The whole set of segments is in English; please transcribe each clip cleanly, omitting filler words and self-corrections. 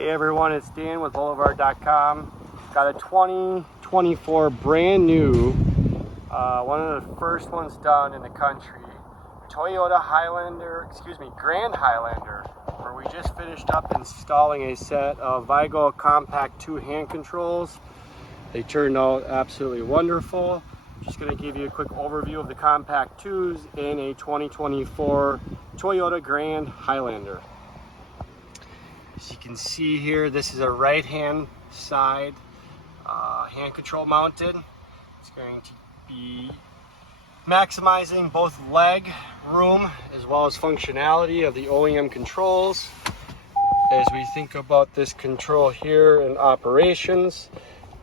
Hey everyone, it's Dan with Boulevard.com. Got a 2024 brand new, one of the first ones done in the country, Toyota Grand Highlander, where we just finished up installing a set of Vigo Compact 2 hand controls. They turned out absolutely wonderful. Just going to give you a quick overview of the Compact 2s in a 2024 Toyota Grand Highlander. As you can see here, this is a right hand side hand control mounted. It's going to be maximizing both leg room as well as functionality of the OEM controls. As we think about this control here in operations,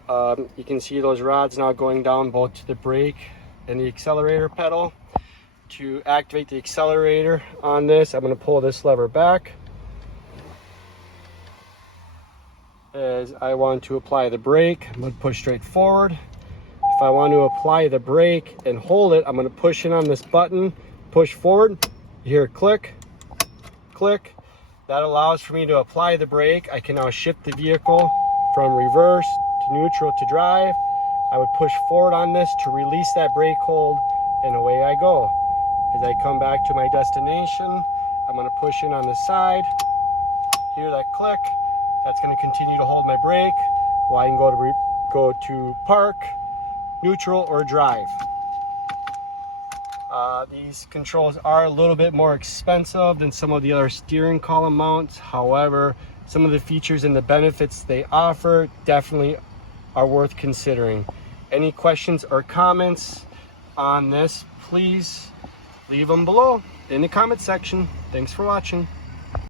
you can see those rods now going down both to the brake and the accelerator pedal. To activate the accelerator on this, I'm going to pull this lever back. As I want to apply the brake, I'm going to push straight forward. If I want to apply the brake and hold it, I'm going to push in on this button, push forward. You hear a click, click. That allows for me to apply the brake. I can now shift the vehicle from reverse to neutral to drive. I would push forward on this to release that brake hold, and away I go. As I come back to my destination, I'm going to push in on the side, hear that click. That's going to continue to hold my brake while I can go to park, neutral, or drive. These controls are a little bit more expensive than some of the other steering column mounts. However, some of the features and the benefits they offer definitely are worth considering. Any questions or comments on this, please leave them below in the comment section. Thanks for watching.